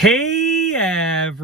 Hey everybody,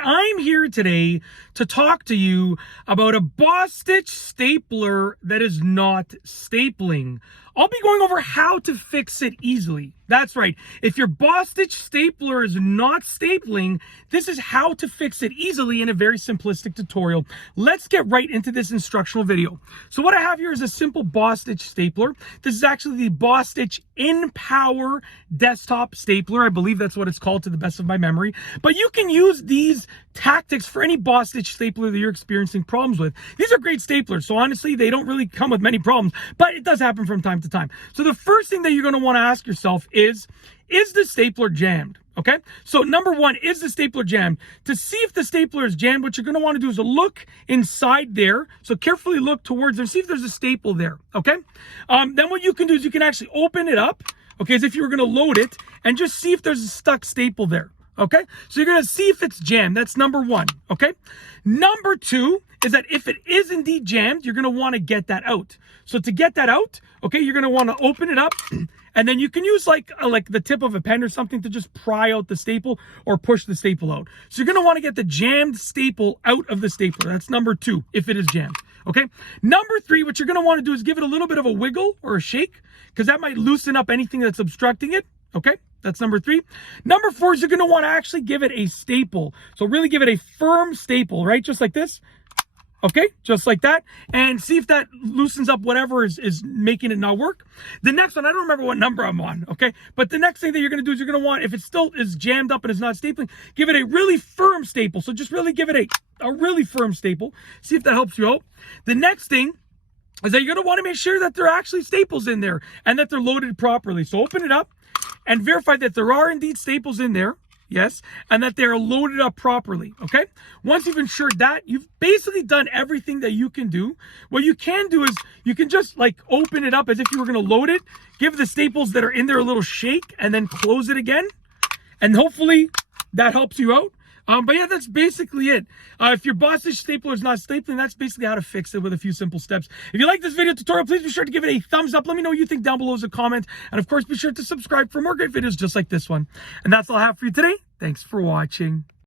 I'm here today to talk to you about a Bostitch stapler that is not stapling. I'll be going over how to fix it easily. That's right. If your Bostitch stapler is not stapling, this is how to fix it easily in a very simplistic tutorial. Let's get right into this instructional video. So what I have here is a simple Bostitch stapler. This is actually the Bostitch InPower desktop stapler. I believe that's what it's called to the best of my memory. But you can use these tactics for any Bostitch stapler that you're experiencing problems with. These are great staplers, so honestly, they don't really come with many problems, but it does happen from time to time. So the first thing that you're going to want to ask yourself is the stapler jammed? Okay, so number one, is the stapler jammed? To see if the stapler is jammed, what you're going to want to do is look inside there. So carefully look towards there, see if there's a staple there. Okay, then what you can do is you can actually open it up, okay, as if you were going to load it, and just see if there's a stuck staple there. Okay, so you're going to see if it's jammed. That's number one. Okay, number two is that if it is indeed jammed, you're going to want to get that out. So to get that out, okay, you're going to want to open it up, and then you can use like the tip of a pen or something to just pry out the staple or push the staple out. So you're going to want to get the jammed staple out of the stapler. That's number two, if it is jammed. Okay, number three, what you're going to want to do is give it a little bit of a wiggle or a shake, because that might loosen up anything that's obstructing it. Okay, that's number three. Number four is you're going to want to actually give it a staple. So really give it a firm staple, right? Just like this. Okay, just like that. And see if that loosens up whatever is making it not work. The next one, I don't remember what number I'm on, okay? But the next thing that you're going to do is you're going to want, if it still is jammed up and is not stapling, give it a really firm staple. So just really give it a really firm staple. See if that helps you out. The next thing is that you're going to want to make sure that there are actually staples in there and that they're loaded properly. So open it up and verify that there are indeed staples in there. Yes, and that they're loaded up properly, okay? Once you've ensured that, you've basically done everything that you can do. What you can do is you can just like open it up as if you were going to load it, give the staples that are in there a little shake, and then close it again. And hopefully that helps you out. But yeah, that's basically it. If your Bostitch stapler is not stapling, that's basically how to fix it with a few simple steps. If you like this video tutorial, please be sure to give it a thumbs up. Let me know what you think down below as a comment. And of course, be sure to subscribe for more great videos just like this one. And that's all I have for you today. Thanks for watching.